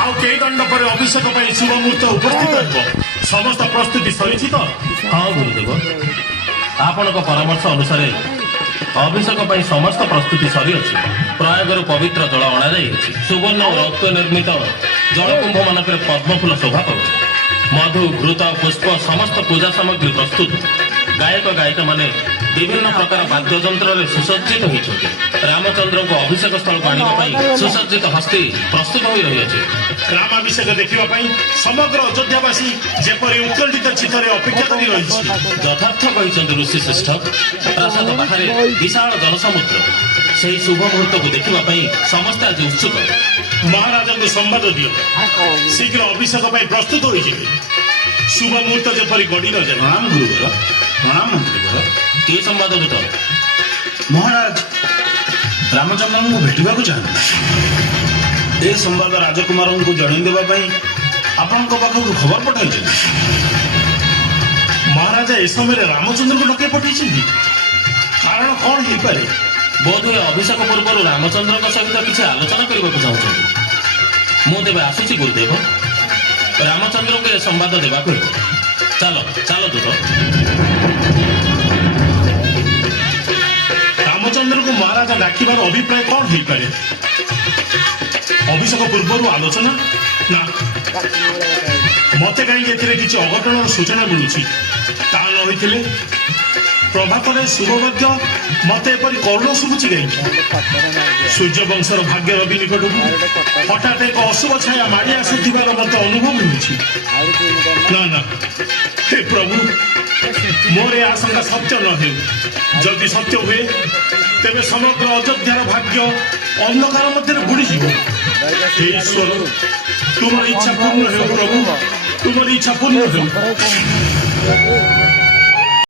ଆଉ କେଇ ଦଣ୍ଡ ପରେ ଅଭିଷେକ ପାଇଁ ଶୁଭ ମୁହୂର୍ତ୍ତ ଉପସ୍ଥିତ ହେବ। ସମସ୍ତ ପ୍ରସ୍ତୁତି ସରିଛି ତ? ହଁ ଗୁରୁଦେବ, ଆପଣଙ୍କ ପରାମର୍ଶ ଅନୁସାରେ ଅଭିଷେକ ପାଇଁ ସମସ୍ତ ପ୍ରସ୍ତୁତି ସରିଅଛି। ପ୍ରୟାଗରୁ ପବିତ୍ର ଜଳ ଅଣାଯାଇଅଛି। ସୁବର୍ଣ୍ଣ ଓ ରକ୍ତ ନିର୍ମିତ ଜଳକୁମ୍ଭ ମାନଙ୍କରେ ପଦ୍ମଫୁଲ ଶୋଭା ପାଉଛି। ମଧୁ, ଘୃତ, ପୁଷ୍ପ ସମସ୍ତ ପୂଜା ସାମଗ୍ରୀ ପ୍ରସ୍ତୁତ। ଗାୟକ ଗାୟିକା ମାନେ ବିଭିନ୍ନ ପ୍ରକାର ବାଦ୍ୟଯନ୍ତ୍ରରେ ସୁସଜ୍ଜିତ ହୋଇଛନ୍ତି। ରାମଚନ୍ଦ୍ରଙ୍କୁ ଅଭିଷେକ ସ୍ଥଳକୁ ଆଣିବା ପାଇଁ ସୁସଜ୍ଜିତ ହସ୍ତି ପ୍ରସ୍ତୁତ ହୋଇ ରହିଅଛି। ରାମାଭିଷେକ ଦେଖିବା ପାଇଁ ସମଗ୍ର ଅଯୋଧ୍ୟାବାସୀ ଯେପରି ଉତ୍କଣ୍ଠିତ ଚିତ୍ତରେ ଅପେକ୍ଷା କରି ରହିଛି। ଯଥାର୍ଥ କହିଛନ୍ତି ଋଷି ଶ୍ରେଷ୍ଠ। ପ୍ରାସାଦ ବାହାରେ ବିଶାଳ ଜନସମୁଦ୍ର। ସେହି ଶୁଭ ମୁହୂର୍ତ୍ତକୁ ଦେଖିବା ପାଇଁ ସମସ୍ତେ ଆଜି ଉତ୍ସୁକ। ମହାରାଜଙ୍କୁ ସମ୍ବାଦ ଦିଅ, ଶୀଘ୍ର ଅଭିଷେକ ପାଇଁ ପ୍ରସ୍ତୁତ ହୋଇଯିବେ। ଶୁଭ ମୁହୂର୍ତ୍ତ ଯେପରି ଗଡ଼ି ନଯାଏ। ପ୍ରଣାମ ଗୁରୁବର, ପ୍ରଣାମ ମନ୍ତ୍ରୀବର। କି ସମ୍ବାଦ ଦୂତ? ମହାରାଜ ରାମଚନ୍ଦ୍ରଙ୍କୁ ଭେଟିବାକୁ ଚାହାନ୍ତି। ଏ ସମ୍ବାଦ ରାଜକୁମାରଙ୍କୁ ଜଣାଇ ଦେବା ପାଇଁ ଆପଣଙ୍କ ପାଖକୁ ଖବର ପଠାଇଛନ୍ତି। ମହାରାଜା ଏ ସମୟରେ ରାମଚନ୍ଦ୍ରଙ୍କୁ ଡକେଇ ପଠାଇଛନ୍ତି। କାରଣ କଣ ହେଇପାରେ? ବୋଧହୁଏ ଅଭିଷେକ ପୂର୍ବରୁ ରାମଚନ୍ଦ୍ରଙ୍କ ସହିତ କିଛି ଆଲୋଚନା କରିବାକୁ ଚାହୁଁଛନ୍ତି। ମୁଁ ତେବେ ଆସୁଛି ଗୁରୁଦେବ। ରାମଚନ୍ଦ୍ରଙ୍କୁ ଏ ସମ୍ବାଦ ଦେବାକୁ ହେବ। ଚାଲ ଚାଲ ଦୂତ। ରାମଚନ୍ଦ୍ରଙ୍କୁ ମହାରାଜା ଡାକିବାର ଅଭିପ୍ରାୟ କଣ ହେଇପାରେ? ଅଭିଷେକ ପୂର୍ବରୁ ଆଲୋଚନା? ନା, ମତେ କାହିଁକି ଏଥିରେ କିଛି ଅଘଟଣର ସୂଚନା ମିଳୁଛି। ତା ନ ହୋଇଥିଲେ ପ୍ରଭାତରେ ଶୁଭ ମଧ୍ୟ ମତେ ଏପରି କରୁଣ ଶୁଭୁଛି କାହିଁକି? ସୂର୍ଯ୍ୟବଂଶର ଭାଗ୍ୟ ରବି ନିକଟକୁ ହଠାତ୍ ଏକ ଅଶୁଭ ଛାୟା ମାଡ଼ି ଆସୁଥିବାର ମତେ ଅନୁଭବ ହେଉଛି। ନା ନା, ହେ ପ୍ରଭୁ, ମୋର ଏ ଆଶଙ୍କା ସତ୍ୟ ନ ହେଉ। ଯଦି ସତ୍ୟ ହୁଏ ତେବେ ସମଗ୍ର ଅଯୋଧ୍ୟାର ଭାଗ୍ୟ ଅନ୍ଧକାର ମଧ୍ୟରେ ବୁଡ଼ିଯିବ। ହେ ଈଶ୍ୱର, ତୁମର ଇଚ୍ଛା ପୂର୍ଣ୍ଣ ହେଉ ପ୍ରଭୁ, ତୁମର ଇଚ୍ଛା ପୂର୍ଣ୍ଣ ହେଉ।